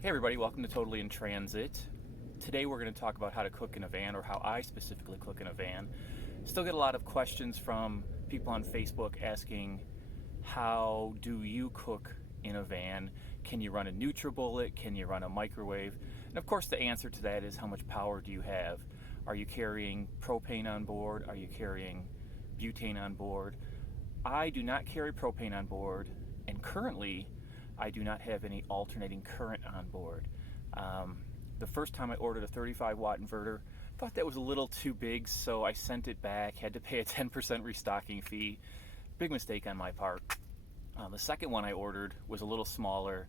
Hey everybody, welcome to Totally in Transit. Today we're going to talk about how to cook in a van, or how I specifically cook in a van. Still get a lot of questions from people on Facebook asking, how do you cook in a van? Can you run a Nutribullet? Can you run a microwave? And of course the answer to that is, how much power do you have? Are you carrying propane on board? Are you carrying butane on board? I do not carry propane on board, and currently I do not have any alternating current on board. The first time I ordered a 35 watt inverter, thought that was a little too big, so I sent it back, had to pay a 10% restocking fee. Big mistake on my part. The second one I ordered was a little smaller.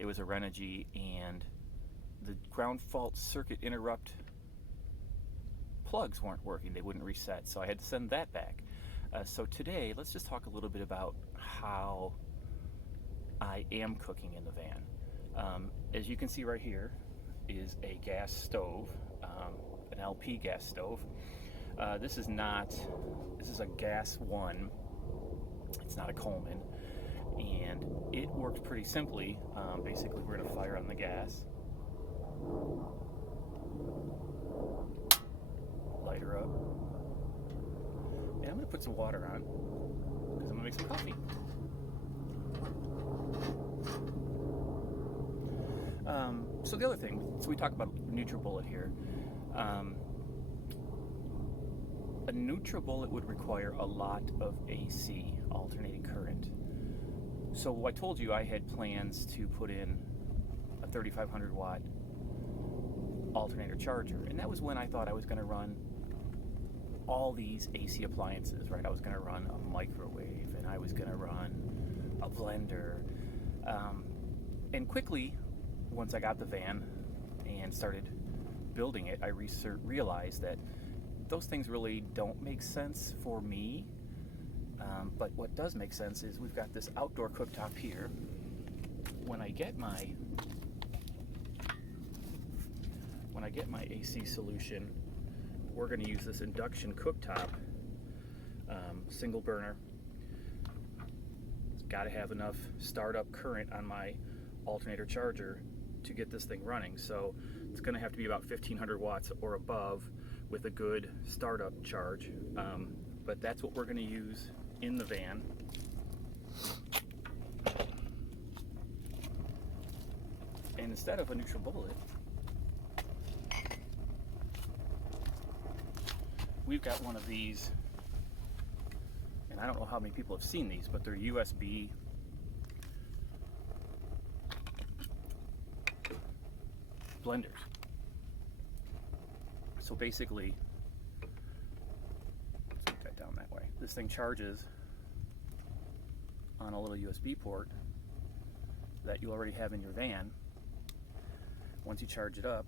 It was a Renogy, and the ground fault circuit interrupt plugs weren't working. They wouldn't reset, so I had to send that back. So today, let's just talk a little bit about how I am cooking in the van. As you can see right here is a gas stove, an LP gas stove. This is a gas one. It's not a Coleman, and it works pretty simply. Basically, we're going to fire on the gas, light her up, and I'm going to put some water on because I'm going to make some coffee. So the other thing, so we talk about Nutribullet here. A Nutribullet would require a lot of AC, alternating current. So I told you I had plans to put in a 3500 watt alternator charger, and that was when I thought I was going to run all these AC appliances, right? I was going to run a microwave, and I was going to run a blender, and quickly, once I got the van and started building it, I realized that those things really don't make sense for me. But what does make sense is we've got this outdoor cooktop here. When I get my AC solution, we're going to use this Induction Cooktop, single burner. It's got to have enough startup current on my alternator charger to get this thing running, so it's going to have to be about 1500 watts or above with a good startup charge, but that's what we're going to use in the van. And instead of a Nutribullet, we've got one of these, and I don't know how many people have seen these, but they're USB blenders. So basically, let's put that down that way. This thing charges on a little USB port that you already have in your van. Once you charge it up,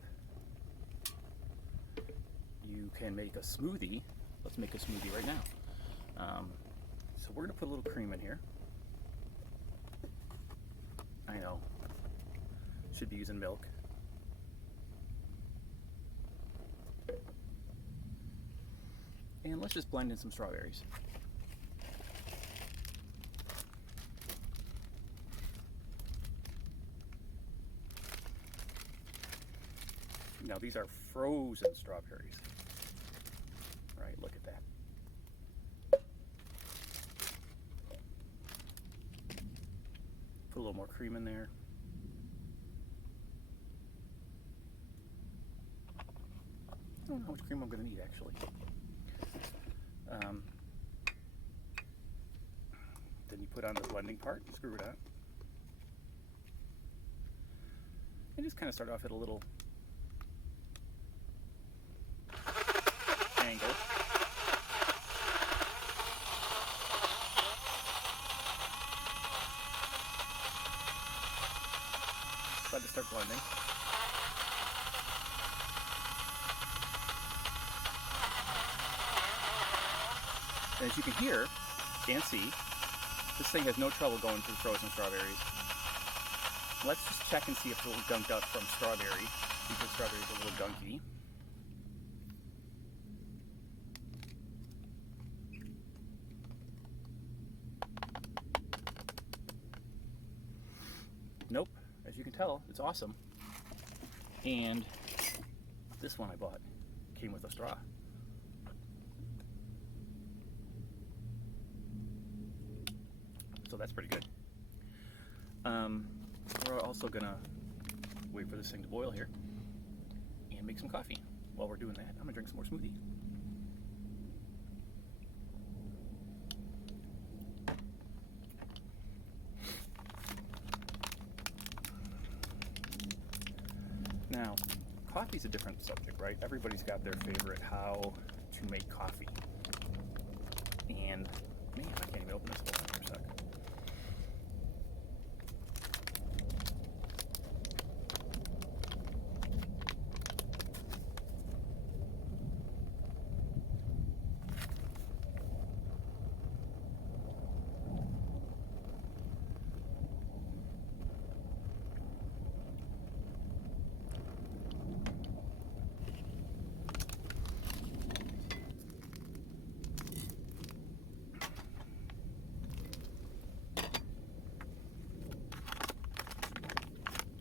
you can make a smoothie. Let's make a smoothie right now. So we're going to put a little cream in here. I know, should be using milk. And let's just blend in some strawberries. Now these are frozen strawberries. Right, look at that. Put a little more cream in there. I don't know how much cream I'm going to need, actually. Then you put on the blending part, screw it on, and just kind of start off at a little angle. Let it start blending. And as you can hear and see, this thing has no trouble going through frozen strawberries. Let's just check and see if it'll gunk up from strawberry, because strawberry is a little gunky. Nope. As you can tell, it's awesome. And this one I bought came with a straw. So that's pretty good. We're also gonna wait for this thing to boil here and make some coffee. While we're doing that, I'm gonna drink some more smoothie. Now, coffee's a different subject, right? Everybody's got their favorite how to make coffee. And man, I can't even open this whole thing for a sec.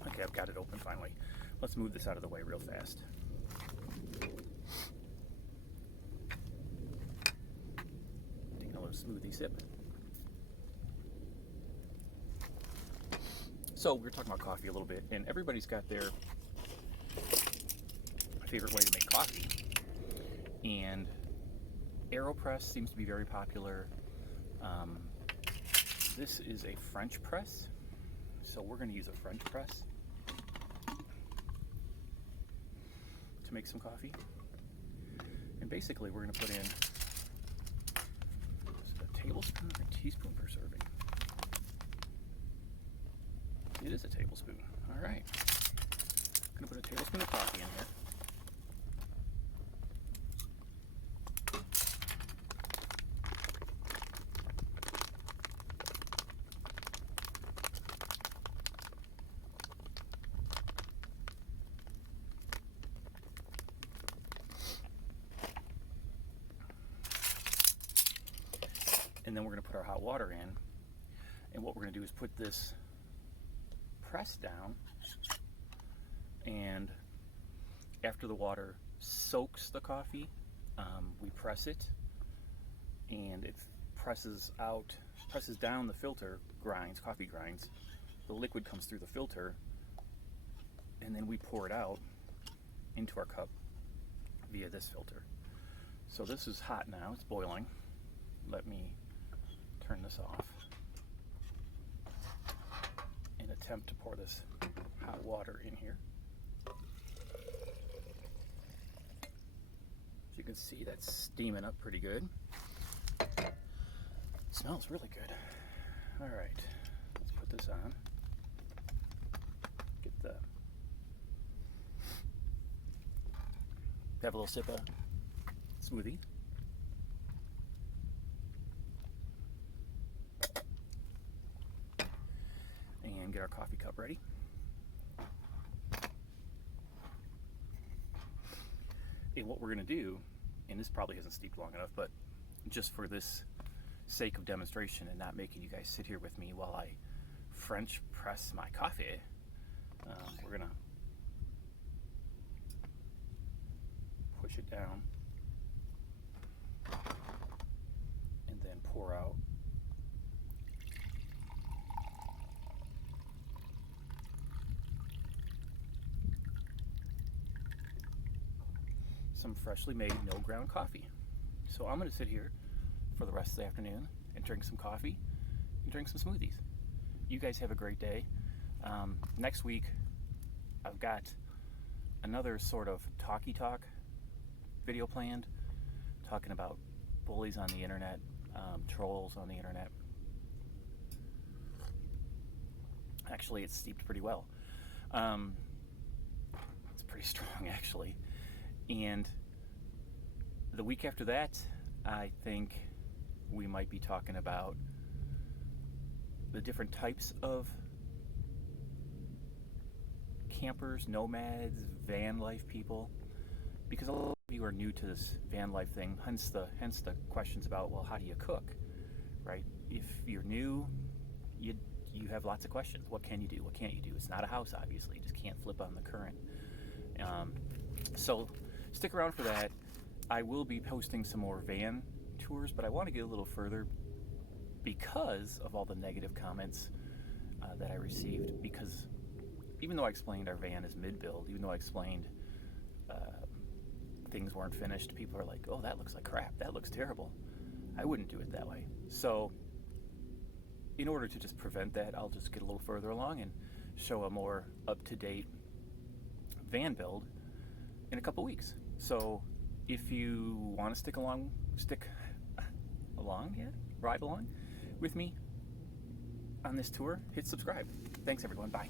Okay, I've got it open finally. Let's move this out of the way real fast. Taking a little smoothie sip. So we were talking about coffee a little bit, and everybody's got their favorite way to make coffee. And AeroPress seems to be very popular. This is a French press, so we're going to use a French press to make some coffee. And basically we're going to put in a tablespoon or a teaspoon per serving. It is a tablespoon. All right. I'm going to put a tablespoon of coffee in here. And then we're going to put our hot water in. And what we're going to do is put this press down, and after the water soaks the coffee, we press it, and it presses down the filter, coffee grinds. The liquid comes through the filter, and then we pour it out into our cup via this filter. So this is hot now, it's boiling. Let me turn this off and attempt to pour this hot water in here. As you can see, that's steaming up pretty good. Smells really good. All right, let's put this on. Have a little sip of smoothie. And get our coffee cup ready. And what we're going to do, and this probably hasn't steeped long enough, but just for this sake of demonstration and not making you guys sit here with me while I French press my coffee, we're going to push it down and then pour out some freshly made no ground coffee. So I'm going to sit here for the rest of the afternoon and drink some coffee and drink some smoothies. You guys have a great day. Next week I've got another sort of talky talk video planned, talking about bullies on the internet, trolls on the internet. Actually, it's steeped pretty well. It's pretty strong, actually. And the week after that, I think we might be talking about the different types of campers, nomads, van life people, because a lot of you are new to this van life thing, hence the questions about, well, how do you cook, right? If you're new, you you have lots of questions. What can you do? What can't you do? It's not a house, obviously. You just can't flip on the current. So stick around for that. I will be posting some more van tours, but I want to get a little further because of all the negative comments that I received. Because even though I explained our van is mid-build, even though I explained things weren't finished, people are like, oh, that looks like crap. That looks terrible. I wouldn't do it that way. So in order to just prevent that, I'll just get a little further along and show a more up-to-date van build in a couple weeks. So if you want to ride along with me on this tour, hit subscribe. Thanks everyone, bye.